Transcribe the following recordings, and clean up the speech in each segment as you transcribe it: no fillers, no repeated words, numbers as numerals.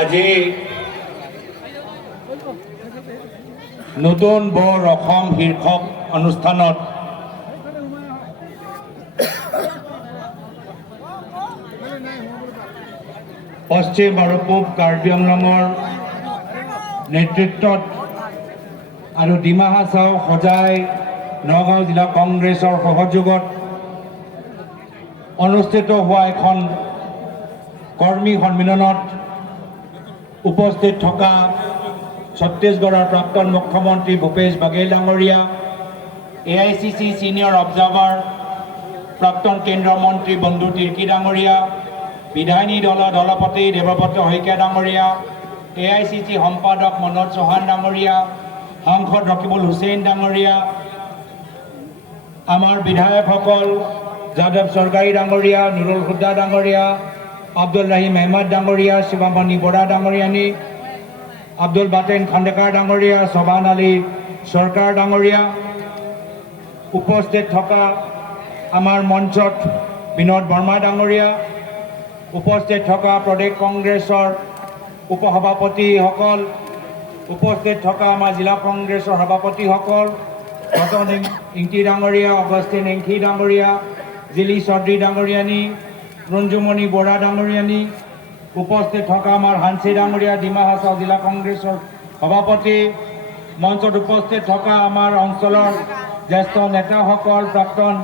আজি নতুন বৰ অসম শীৰ্ষক অনুষ্ঠানত পশ্চিম আৰু পূব কাৰ্বি আংলঙৰ নেতৃত্বত আৰু ডিমা হাছাও সজাই নগাঁও জিলা কংগ্ৰেছৰ সহযোগত অনুষ্ঠিত হোৱা এখন কৰ্মী সন্মিলনত উপস্থিত থকা ছত্তীশগড়ৰ প্ৰাক্তন মুখ্যমন্ত্ৰী ভূপেশ বাঘেল ডাঙৰীয়া, AICC চিনিয়ৰ অবজাৰ্ভাৰ প্ৰাক্তন কেন্দ্ৰীয় মন্ত্ৰী বন্ধু তিৰ্কী ডাঙৰীয়া, বিধায়িনী দলৰ দলপতি দেৱব্ৰত শইকীয়া ডাঙৰীয়া, AICC সম্পাদক মনোজ চৌহান ডাঙৰীয়া, সাংসদ ৰকিবুল হুছেইন ডাঙৰীয়া, আমাৰ বিধায়কসকল যাদৱ চৰকাৰী ডাঙৰীয়া, নুৰুল হুদা ডাঙৰীয়া, আব্দুল ৰাহিম আহমদ ডাঙৰীয়া, শিৱামণি বৰা ডাঙৰীয়ানী, আব্দুল বাটেন খণ্ডেকাৰ ডাঙৰীয়া, শোভান আলী চৰকাৰ ডাঙৰীয়া, উপস্থিত থকা আমাৰ মঞ্চত বিনোদ বৰ্মা ডাঙৰীয়া, উপস্থিত থকা প্ৰদেশ কংগ্ৰেছৰ উপসভাপতিসকল, উপস্থিত থকা আমাৰ জিলা কংগ্ৰেছৰ সভাপতিসকল, ৰতন ইংতি ডাঙৰীয়া, অগষ্টিন এংখি ডাঙৰীয়া, জিলি চৌধুৰী ডাঙৰীয়ানী, ৰঞ্জুমণি বৰা ডাঙৰীয়ানী, উপস্থিত থকা আমাৰ হাঞ্চি ডাঙৰীয়া, ডিমা হাছাও জিলা কংগ্ৰেছৰ সভাপতি, মঞ্চত উপস্থিত থকা আমাৰ অঞ্চলৰ জ্যেষ্ঠ নেতাসকল, প্ৰাক্তন,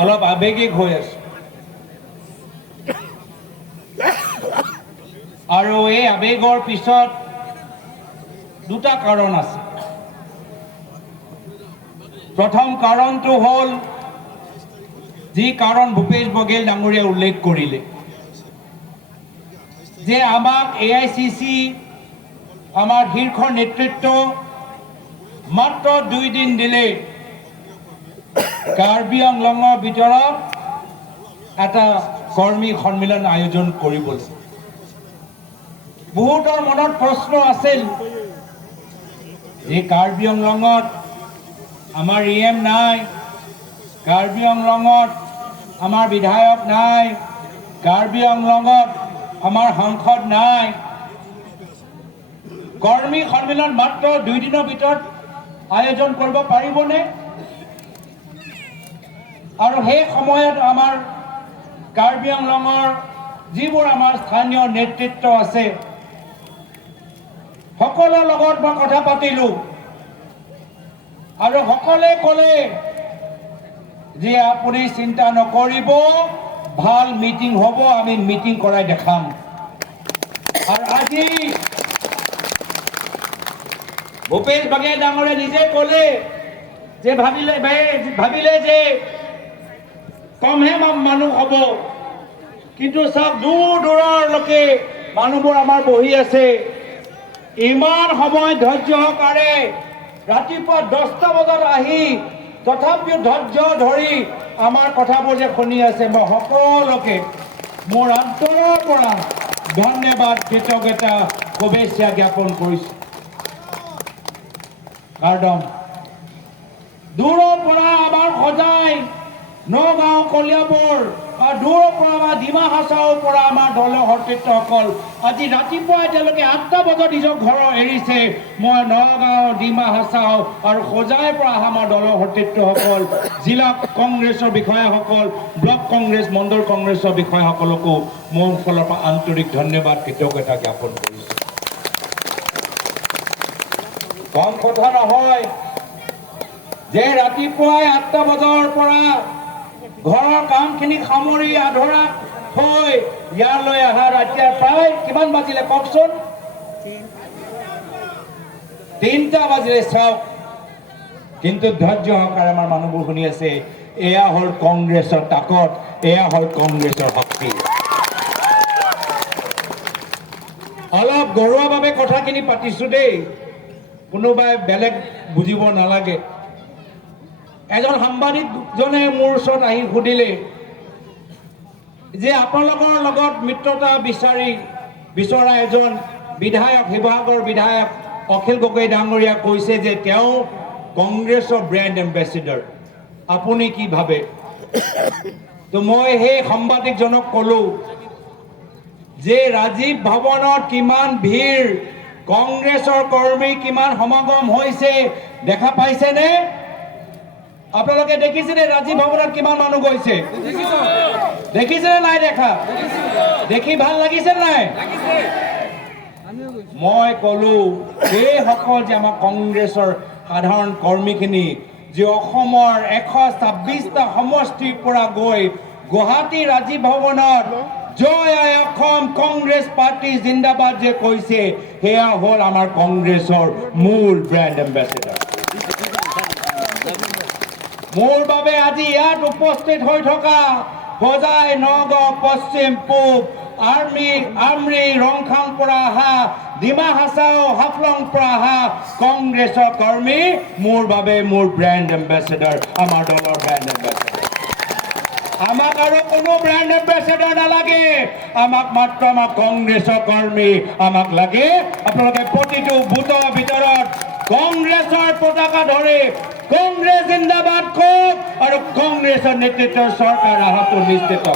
অলপ আৱেগিক হৈ আছো আৰু এই আৱেগৰ পিছত দুটা কাৰণ আছে। প্ৰথম কাৰণটো হ'ল যি কাৰণ ভূপেশ বাঘেল ডাঙৰীয়াই উল্লেখ কৰিলে যে আমাক AICC আমাৰ শীৰ্ষ নেতৃত্ব মাত্ৰ 2 দিন দিলে কাৰ্বি আংলঙৰ ভিতৰত এটা কৰ্মী সন্মিলন আয়োজন কৰিবলৈ। বহুতৰ মনত প্ৰশ্ন আছিল যে কাৰ্বি আংলঙত আমাৰ EM নাই, কাৰ্বি আংলঙত আমাৰ বিধায়ক নাই, কাৰ্বি আংলঙত আমাৰ সাংসদ নাই, কৰ্মী সন্মিলন মাত্ৰ 2 দিনৰ ভিতৰত আয়োজন কৰিব পাৰিবনে? আৰু সেই সময়ত আমাৰ কাৰ্বি আংলঙৰ যিবোৰ আমাৰ স্থানীয় নেতৃত্ব আছে সকলৰ লগত মই কথা পাতিলোঁ আৰু সকলে ক'লে যে আপুনি চিন্তা নকৰিব, ভাল মিটিং হ'ব, আমি মিটিং কৰাই দেখাম। আৰু আজি ভূপেশ বাঘেল ডাঙৰে নিজে ক'লে যে ভাবিলে যে কমহে মানুহ হ'ব, কিন্তু চাওক দূৰ দূৰলৈকে মানুহবোৰ আমাৰ বহি আছে। ইমান সময় ধৈৰ্য সহকাৰে ৰাতিপুৱা 10টা বজাত আহি তথাপিও ধৈৰ্য ধৰি আমাৰ কথাবোৰ যে শুনি আছে, মই সকলোকে মোৰ অন্তৰৰ পৰা ধন্যবাদ, কৃতজ্ঞতা, শুভেচ্ছা জ্ঞাপন কৰিছোঁ। কাৰণ দূৰৰ পৰা আমাৰ সজাই নগাঁও কলিয়াবৰ দূৰৰ পৰা আমাৰ ডিমা হাছাওৰ পৰা আমাৰ দলৰ সতীৰ্থসকল আজি ৰাতিপুৱা এতিয়ালৈকে 8টা বজাত নিজৰ ঘৰ এৰিছে। মই নগাঁও, ডিমা হাছাও আৰু সজাইৰ পৰা অহা আমাৰ দলৰ সতীৰ্থসকল, জিলা কংগ্ৰেছৰ বিষয়াসকল, ব্লক কংগ্ৰেছ, মণ্ডল কংগ্ৰেছৰ বিষয়াসকলকো মোৰ ফালৰ পৰা আন্তৰিক ধন্যবাদ, কৃতজ্ঞতা জ্ঞাপন কৰিছোঁ। কম কথা নহয় যে ৰাতিপুৱাই 8টা বজাৰ পৰা ঘৰৰ কামখিনি সামৰি আধৰা থৈ ইয়ালৈ অহা ৰাতিপুৱা প্ৰায় কিমান বাজিলে কওকচোন? 3টা বাজিলে চাওক। কিন্তু ধৈৰ্য সহকাৰে আমাৰ মানুহবোৰ শুনি আছে। এয়া হ'ল কংগ্ৰেছৰ তাকত, এয়া হ'ল কংগ্ৰেছৰ শক্তি। অলপ ঘৰুৱাভাৱে কথাখিনি পাতিছোঁ দেই, কোনোবাই বেলেগ বুজিব নালাগে। এজন সাংবাদিকজনে মোৰ ওচৰত আহি সুধিলে যে আপোনালোকৰ লগত মিত্ৰতা বিচৰা এজন বিধায়ক, শিৱসাগৰ বিধায়ক অখিল গগৈ ডাঙৰীয়া কৈছে যে তেওঁ কংগ্ৰেছৰ ব্ৰেণ্ড এম্বেচিডাৰ, আপুনি কি ভাবে? তো মই সেই সাংবাদিকজনক ক'লোঁ যে ৰাজীৱ ভৱনত কিমান ভিৰ, কংগ্ৰেছৰ কৰ্মী কিমান সমাগম হৈছে দেখা পাইছেনে? আপোনালোকে দেখিছেনে ৰাজীৱ ভৱনত কিমান মানুহ গৈছে? দেখিছেনে নাই দেখা? দেখি ভাল লাগিছে নাই? মই ক'লো এইসকল যে আমাৰ কংগ্ৰেছৰ সাধাৰণ কৰ্মীখিনি যে অসমৰ 126টা সমষ্টিৰ পৰা গৈ গুৱাহাটী ৰাজীৱ ভৱনত জয় আই অসম কংগ্ৰেছ পাৰ্টি জিন্দাবাদ যে কৈছে, সেয়া হ'ল আমাৰ কংগ্ৰেছৰ মূল ব্ৰেণ্ড এম্বেচেডাৰ। মোৰ বাবে আজি ইয়াত উপস্থিত হৈ থকা হোজাই, নগাঁও, পশ্চিম, পূব, আমৰি, ৰংখাং পৰা অহা, ডিমা হাছাও, হাফলং পৰা অহা কংগ্ৰেছৰ কৰ্মী মোৰ বাবে মোৰ ব্ৰেণ্ড এম্বেচেডাৰ, আমাৰ দলৰ ব্ৰেণ্ড এম্বেচেডাৰ। আমাক আৰু কোনো ব্ৰেণ্ড এম্বেচেডাৰ নালাগে, আমাক মাত্ৰ আমাৰ কংগ্ৰেছৰ কৰ্মী আমাক লাগে। আপোনালোকে প্ৰতিটো বুথৰ ভিতৰত কংগ্ৰেছৰ পতাকা ধৰি কংগ্ৰেছ জিন্দাবাদ কওক আৰু কংগ্ৰেছৰ নেতৃত্বৰ চৰকাৰ অহাটো নিশ্চিত।